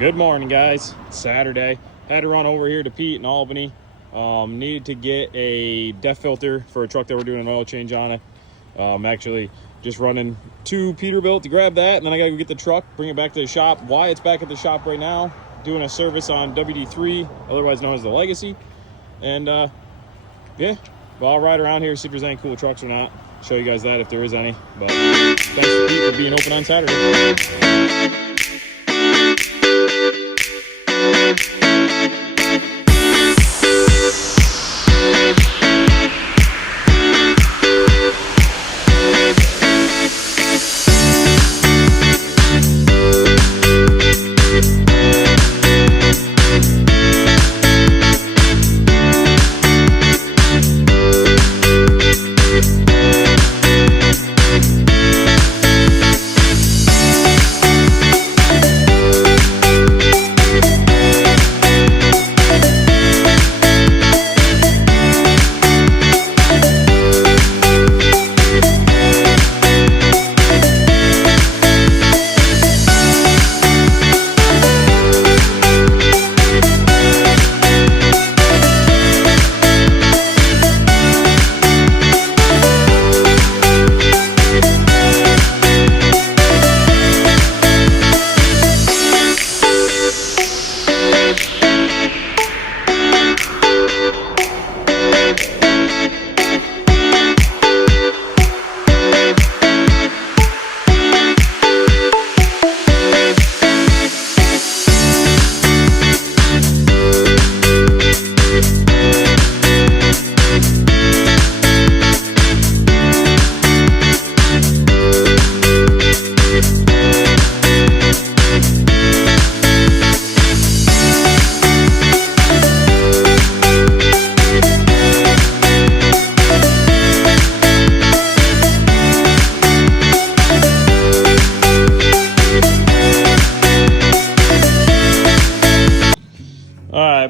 Good morning, guys. It's Saturday. Had to run over here to Pete in Albany. Needed to get a DEF filter for a truck that we're doing an oil change on it. Actually just running to Peterbilt to grab that, and then I gotta go get the truck, bring it back to the shop. Wyatt's back at the shop right now doing a service on WD3, otherwise known as the Legacy. And yeah, well, I'll ride around here, see if there's any cool trucks or not. Show you guys that if there is any. But thanks to Pete for being open on Saturday.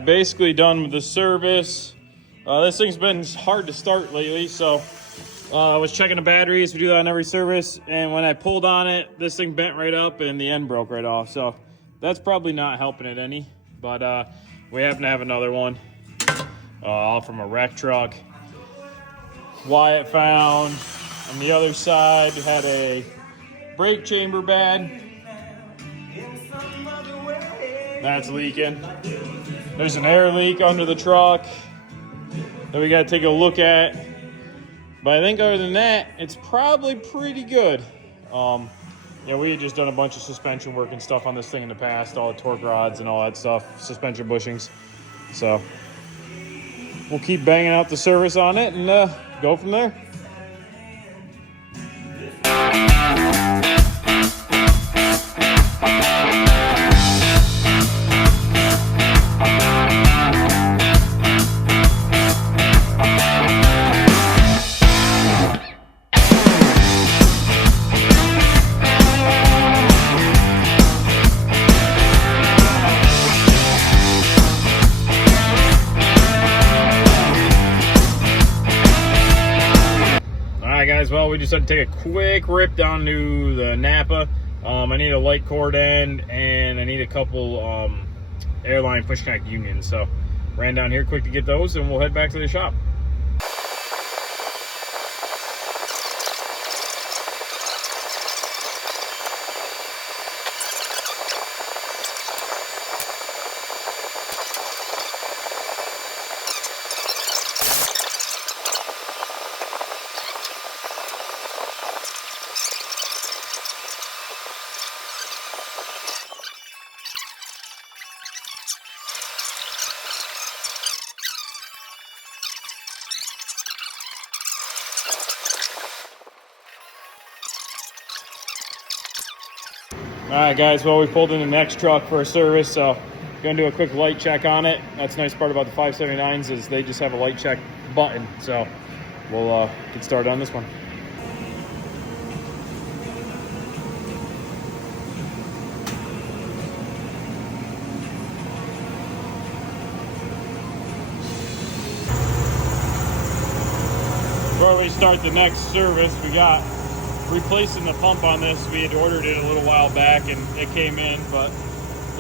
Basically done with the service. This thing's been hard to start lately, so I was checking the batteries. We do that on every service, and when I pulled on it, this thing bent right up and the end broke right off. So that's probably not helping it any, but we happen to have another one all from a wreck truck. Wyatt found on the other side had a brake chamber bad. That's leaking. There's an air leak under the truck that we got to take a look at. But I think other than that, it's probably pretty good. Yeah, we had just done a bunch of suspension work and stuff on this thing in the past, all the torque rods and all that stuff, suspension bushings. So we'll keep banging out the service on it and go from there. Well, we just had to take a quick rip down to the Napa. I need a light cord end and I need a couple airline push connect unions. So ran down here quick to get those and we'll head back to the shop. All right, guys, well, we pulled in the next truck for a service, so gonna do a quick light check on it. That's the nice part about the 579s is they just have a light check button, so we'll get started on this one. Before we start the next service, we got replacing the pump on this. We had ordered it a little while back and it came in, but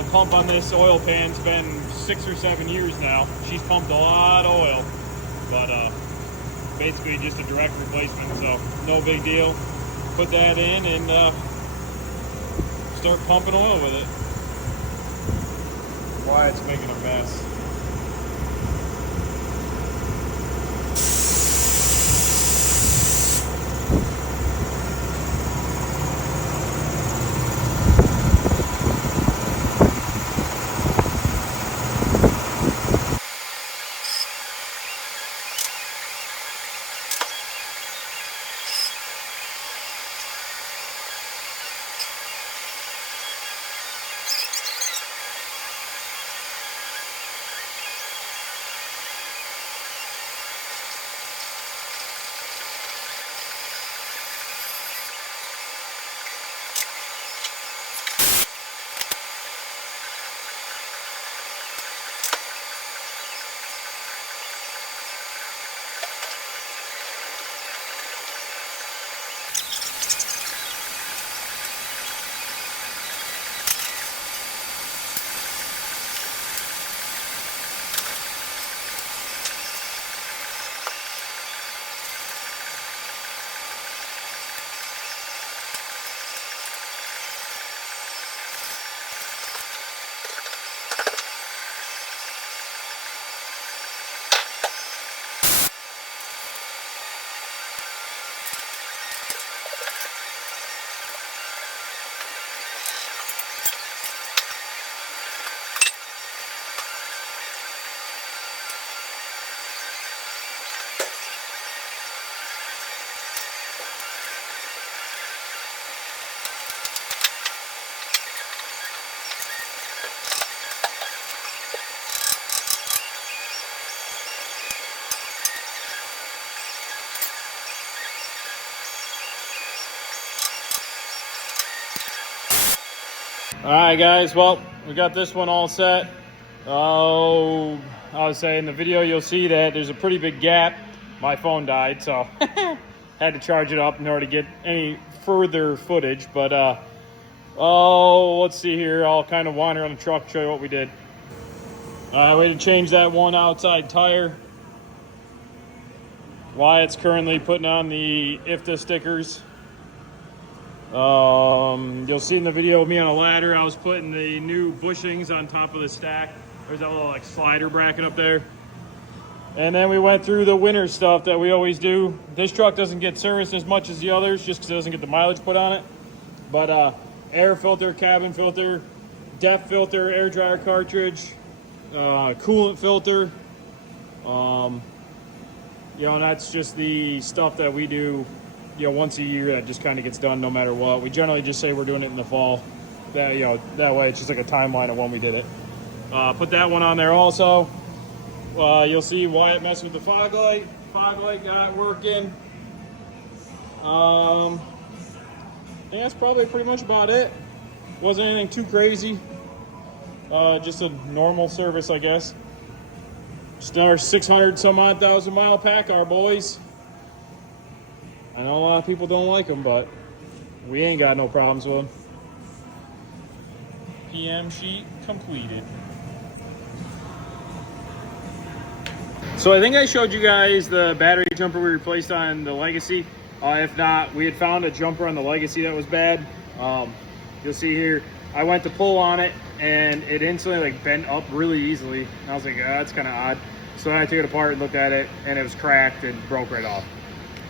The pump on this oil pan's been 6 or 7 years now. She's pumped a lot of oil, but basically just a direct replacement, so no big deal. Put that in and start pumping oil with it. Why it's making a mess. All right, guys, well, we got this one all set. Oh, I was saying in the video you'll see that there's a pretty big gap. My phone died, so had to charge it up in order to get any further footage. But let's see here. I'll kind of wander on the truck, show you what we did. We had to change that one outside tire. Wyatt's currently putting on the IFTA stickers. You'll see in the video of me on a ladder, I was putting the new bushings on top of the stack. There's that little like slider bracket up there. And then we went through the winter stuff that we always do. This truck doesn't get serviced as much as the others just because it doesn't get the mileage put on it. But air filter, cabin filter, DEF filter, air dryer cartridge, coolant filter. You know, that's just the stuff that we do, you know, once a year that just kind of gets done no matter what. We generally just say we're doing it in the fall. That, you know, that way it's just like a timeline of when we did it. Put that one on there also. You'll see Wyatt messed with the fog light. Fog light got working. I think that's probably pretty much about it. Wasn't anything too crazy. Just a normal service, I guess. Just our 600 some odd thousand mile PACCAR boys. I know a lot of people don't like them, but we ain't got no problems with them. PM sheet completed. So I think I showed you guys the battery jumper we replaced on the Legacy. If not, we had found a jumper on the Legacy that was bad. You'll see here, I went to pull on it and it instantly like bent up really easily. And I was like, that's kind of odd. So I took it apart and looked at it and it was cracked and broke right off.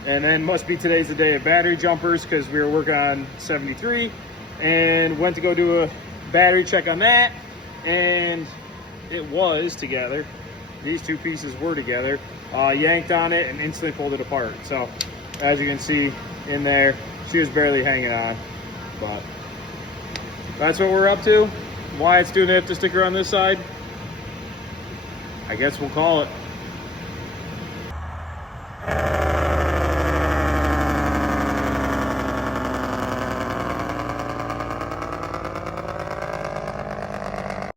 And then must be today's the day of battery jumpers because we were working on 73 and went to go do a battery check on that and it was together. These two pieces were together. Yanked on it and instantly pulled it apart. So as you can see in there, she was barely hanging on, but that's what we're up to. Wyatt's doing the IFTA sticker on this side. I guess we'll call it.